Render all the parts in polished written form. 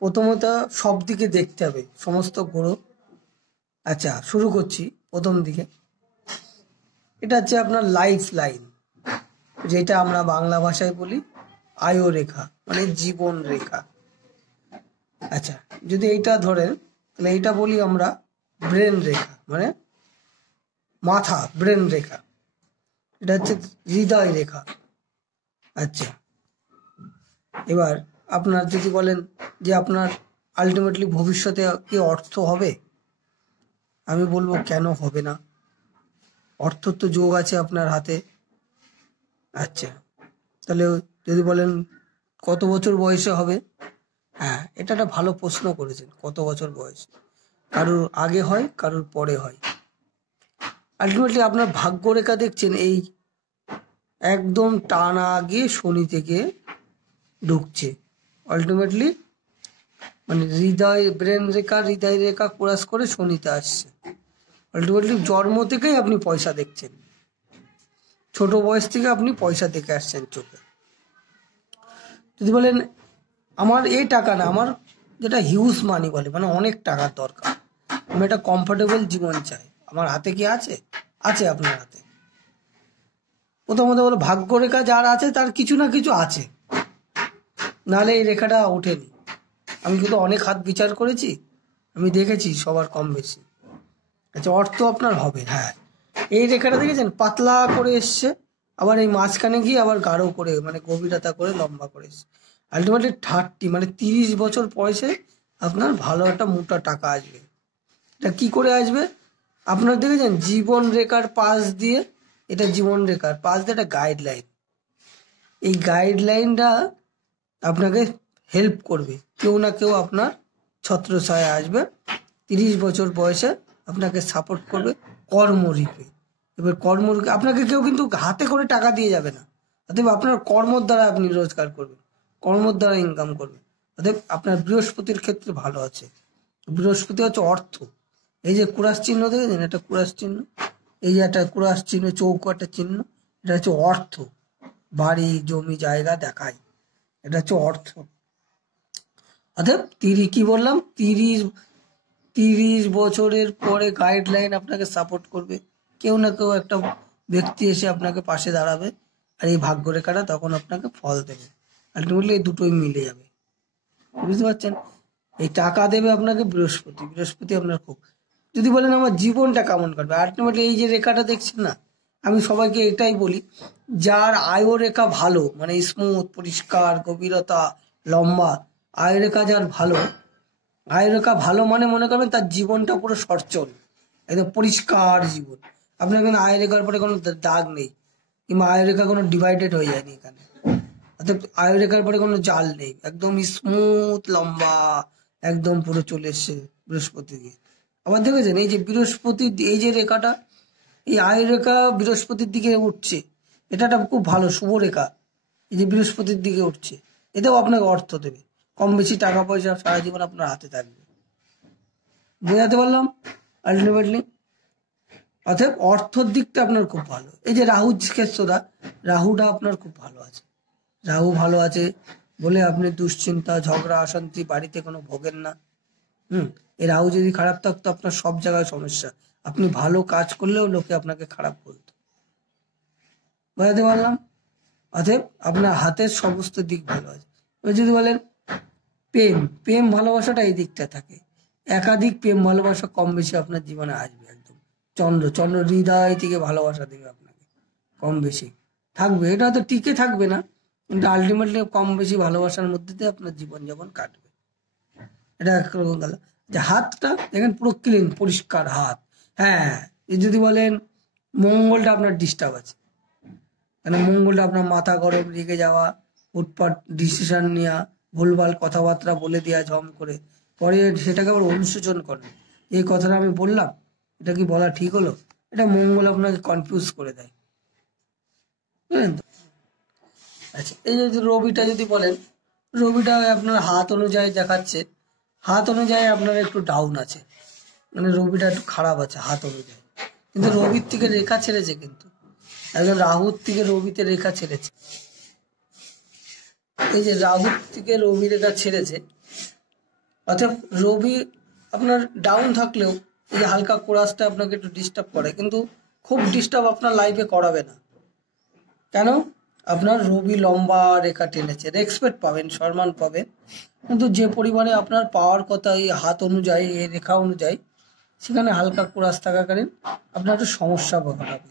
প্রথমত সব দিকে দেখতে হবে সমস্ত গ্রহ। আচ্ছা, শুরু করছি প্রথম দিকে। এটা হচ্ছে আপনার লাইফ লাইন, যেটা আমরা বাংলা ভাষায় বলি আয়ু রেখা, মানে জীবন রেখা। আচ্ছা, যদি এইটা ধরেন তাহলে এইটা বলি আমরা ব্রেন রেখা, মানে মাথা, ব্রেন রেখা। এটা হচ্ছে হৃদয় রেখা। আচ্ছা, এবার আপনার যদি বলেন যে আপনার আলটিমেটলি ভবিষ্যতে কি অর্থ হবে, আমি বলবো কেন হবে না, অর্থ তো যোগ আছে আপনার হাতে। আচ্ছা, তাহলে যদি বলেন কত বছর বয়সে হবে, হ্যাঁ, এটা একটা ভালো প্রশ্ন করেছেন। কত বছর বয়স, কারোর আগে হয়, কারোর পরে হয়। আলটিমেটলি আপনার ভাগ্য রেখা দেখছেন এই একদম টানা গিয়ে শনি থেকে ঢুকছে। আলটিমেটলি মানে হৃদয়, ব্রেন রেখা, হৃদয় রেখা ক্রস করে শনিতে আসছে। আলটিমেটলি জন্ম থেকেই আপনি পয়সা দেখছেন, ছোট বয়স থেকে আপনি পয়সা দেখে আসছেন চোখে। যদি বলেন আমার এই টাকা না, আমার যেটা হিউজ মানি বলে, মানে অনেক টাকার দরকার, আমি একটা কমফোর্টেবল জীবন চাই, আমার হাতে কি আছে? আছে আপনার হাতে। প্রথমত বলো ভাগ্য রেখা যার আছে তার কিছু না কিছু আছে, নাহলে এই রেখাটা ওঠেনি। আমি কিন্তু অনেক হাত বিচার করেছি, আমি দেখেছি সবার কম বেশি। আচ্ছা, অর্থ আপনার হবে, হ্যাঁ। এই রেখাটা দেখেছেন পাতলা করে এসছে, আবার এই মাঝখানে গিয়ে আবার গাঢ় করে, মানে গভীরতা করে লম্বা করে এসছে। আলটিমেটলি 30 মানে 30 বছর বয়সে আপনার ভালো একটা মোটা টাকা আসবে। এটা কি করে আসবে? আপনার দেখেছেন জীবন রেখার পাশ দিয়ে, এটা জীবন রেখার পাশ দিয়ে একটা গাইডলাইন, এই গাইডলাইনটা আপনাকে হেল্প করবে। কেউ না কেউ আপনার ছত্রছায়া আসবে, 30 বছর বয়সে আপনাকে সাপোর্ট করবে কর্মরূপে। এবার কর্মরূপে আপনাকে কেউ কিন্তু হাতে করে টাকা দিয়ে যাবে না, অতএব আপনার কর্মর দ্বারা আপনি রোজগার করবেন, কর্মর দ্বারা ইনকাম করবেন। অতএব আপনার বৃহস্পতির ক্ষেত্রে ভালো আছে। বৃহস্পতি হচ্ছে অর্থ। এই যে কুরাস চিহ্ন দেখেছেন, এটা কুরাস চিহ্ন, এই যে একটা কুরাস চিহ্ন, চৌকো একটা চিহ্ন, এটা হচ্ছে অর্থ, বাড়ি জমি জায়গা দেখায়, এটা হচ্ছে অর্থ। অর্থাৎ কি বললাম, 30 বছরের পরে গাইডলাইন আপনাকে সাপোর্ট করবে, কেউ না কেউ একটা ব্যক্তি এসে আপনাকে পাশে দাঁড়াবে, আর এই ভাগ্যরেখাটা তখন আপনাকে ফল দেবে। আলটিমেটলি এই দুটোই মিলে যাবে, বুঝতে পারছেন? এই টাকা দেবে আপনাকে বৃহস্পতি, বৃহস্পতি আপনার খুব। যদি বলেন আমার জীবনটা কেমন কাটবে, আলটিমেটলি এই যে রেখাটা দেখছেন না, আমি সবাইকে এটাই বলি, যার আয়ু রেখা ভালো, মানে স্মুথ, পরিষ্কার, গভীরতা, লম্বা, আয়ু রেখা যার ভালো, আয়ু রেখা ভালো মানে মনে করবেন তার জীবনটা পুরো সচ্ছল, একদম পরিষ্কার জীবন। আপনার এখানে আয়ু রেখার পরে কোনো দাগ নেই, কিংবা আয়ু রেখা কোনো ডিভাইডেড হয়ে যায়নি এখানে, অর্থাৎ আয়ু রেখার পরে কোনো জাল নেই, একদম স্মুথ লম্বা, একদম পুরো চলে এসছে বৃহস্পতি দিয়ে। আবার দেখেছেন এই যে বৃহস্পতি, এই যে রেখাটা, এই আয়ু রেখা বৃহস্পতির দিকে উঠছে, এটা একটা খুব ভালো শুভ রেখা। এই যে বৃহস্পতির দিকে উঠছে, এতেও আপনাকে অর্থ দেবে, কম বেশি টাকা পয়সা সারা জীবন আপনার হাতে থাকবে। বোঝাতে পারলাম? আলটিমেটলি অর্থাৎ অর্থর দিকটা আপনার খুব ভালো। এই যে রাহু ক্ষেত্রটা, রাহুটা আপনার খুব ভালো আছে, রাহু ভালো আছে বলে আপনি দুশ্চিন্তা, ঝগড়া, অশান্তি বাড়িতে কোনো ভোগেন না। এই রাহু যদি খারাপ থাকতো আপনার সব জায়গায় সমস্যা, আপনি ভালো কাজ করলেও লোকে আপনাকে খারাপ বলতো। বোঝাতে পারলাম? অতএব আপনার হাতের সমস্ত দিক ভালো আছে। এবার যদি বলেন প্রেম, প্রেম ভালোবাসাটা এই দিকটা থাকে, একাধিক প্রেম ভালোবাসা কম বেশি আপনার জীবনে আসবে। একদম চন্দ্র, চন্দ্র হৃদয় থেকে ভালোবাসা দেবে আপনাকে, কম বেশি থাকবে। এটা তো টিকে থাকবে না, কিন্তু আলটিমেটলি কম বেশি ভালোবাসার মধ্যে দিয়ে আপনার জীবনযাপন কাটবে। এটা একরকম গেল। যে হাতটা দেখেন পুরো ক্লিন, পরিষ্কার হাত। হ্যাঁ, যদি বলেন মঙ্গলটা আপনার ডিস্টার্ব আছে, মানে মঙ্গলটা আপনার মাথা গরম, রেগে যাওয়া, উৎপাত ডিসিশন নেওয়া, ভুলভাল কথাবার্তা বলে দেওয়া ঝম করে, পরে সেটাকে আবার অনুশোচন করে, এই কথাটা আমি বললাম, এটা কি বলা ঠিক হলো? এটা মঙ্গল আপনাকে কনফিউজ করে দেয়, বুঝলেন তো? আচ্ছা, এই যে রবিটা যদি বলেন, রবিটা আপনার হাত অনুযায়ী দেখাচ্ছে, হাত অনুযায়ী আপনার একটু ডাউন আছে, মানে রবিটা একটু খারাপ আছে হাত অনুযায়ী, কিন্তু রবির থেকে রেখা ছেড়েছে, কিন্তু একজন রাহুর থেকে রবিতে রেখা ছেড়েছে। এই যে রাহুর থেকে রবি রেখা ছেড়েছে, অর্থাৎ রবি আপনার ডাউন থাকলেও এই যে হালকা কোরাসটা আপনাকে একটু ডিস্টার্ব করে, কিন্তু খুব ডিস্টার্ব আপনার লাইফে করাবে না। কেন? আপনার রবি লম্বা রেখা টেনেছে, রেসপেক্ট পাবেন, সম্মান পাবেন, কিন্তু যে পরিমাণে আপনার পাওয়ার কথা এই হাত অনুযায়ী, এই রেখা অনুযায়ী, সেখানে হালকা কোরাস থাকাকালীন আপনার একটু সমস্যা ঘটাবে,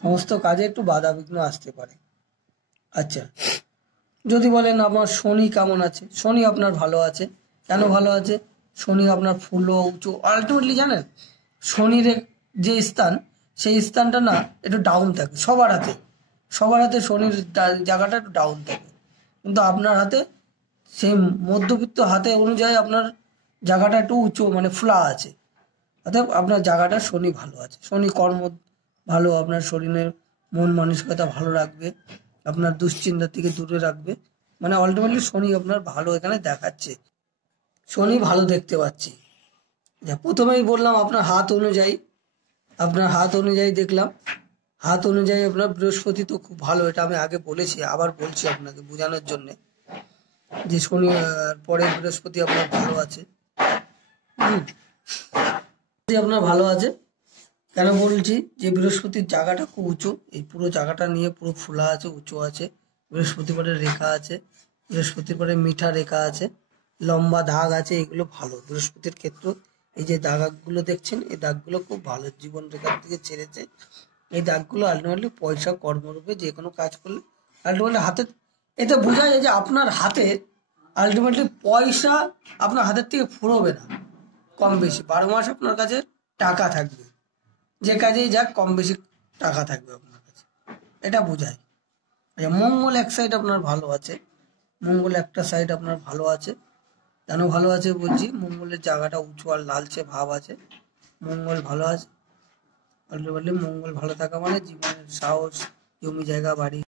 সমস্ত কাজে একটু বাধা বিঘ্ন আসতে পারে। আচ্ছা, যদি বলেন আমার শনি কেমন আছে, শনি আপনার ভালো আছে। কেন ভালো আছে? শনি আপনার ফুলো উঁচু, আলটিমেটলি জানেন শনির যে স্থান, সেই স্থানটা না একটু ডাউন থাকে সবার হাতে, সবার হাতে শনির জায়গাটা একটু ডাউন থাকে, কিন্তু আপনার হাতে সেই মধ্যবিত্ত হাতে অনুযায়ী আপনার জায়গাটা একটু উঁচু, মানে ফ্লা আছে। অর্থাৎ আপনার জায়গাটা শনি ভালো আছে, শনি কর্ম ভালো, আপনার শরীরের মন মানসিকতা ভালো রাখবে, আপনার দুশ্চিন্তা থেকে দূরে রাখবে, মানে আলটিমেটলি শনি আপনার ভালো এখানে দেখাচ্ছে, শনি ভালো দেখতে পাচ্ছি। যা প্রথমেই বললাম আপনার হাত অনুযায়ী, আপনার হাত অনুযায়ী দেখলাম, হাত অনুযায়ী আপনার বৃহস্পতি তো খুব ভালো, এটা আমি আগে বলেছি, আবার বলছি আপনাকে বোঝানোর জন্যে যে শনি পরে বৃহস্পতি আপনার ভালো আছে। আপনার ভালো আছে কেন বলছি? যে বৃহস্পতির জায়গাটা খুব উঁচু, এই পুরো জায়গাটা নিয়ে পুরো ফুলা আছে, উঁচু আছে, বৃহস্পতিবারের রেখা আছে, বৃহস্পতিবারের মিঠা রেখা আছে, লম্বা দাগ আছে, এগুলো ভালো বৃহস্পতির ক্ষেত্র। এই যে দাগগুলো দেখছেন, এই দাগগুলো খুব ভালো, জীবন রেখার দিকে ছেড়েছে। এই দাগগুলো আলটিমেটলি পয়সা কর্মরূপে যে কোনো কাজ করলে আলটিমেটলি হাতে, এতে বোঝা যায় যে আপনার হাতে আলটিমেটলি পয়সা আপনার হাতের থেকে ফুরোবে না, কম বেশি 12 মাস আপনার কাছে টাকা থাকবে, যে কাজেই যাক কম বেশি টাকা থাকবে আপনার কাছে, এটা বোঝায়। মঙ্গল এক সাইড আপনার ভালো আছে, মঙ্গল একটা সাইড আপনার ভালো আছে। কেন ভালো আছে বলছি? মঙ্গলের জায়গাটা উঁচু আর লালচে ভাব আছে, মঙ্গল ভালো আছে। আলটিমেটলি মঙ্গল ভালো থাকা মানে জীবনের সাহস, জমি জায়গা বাড়ি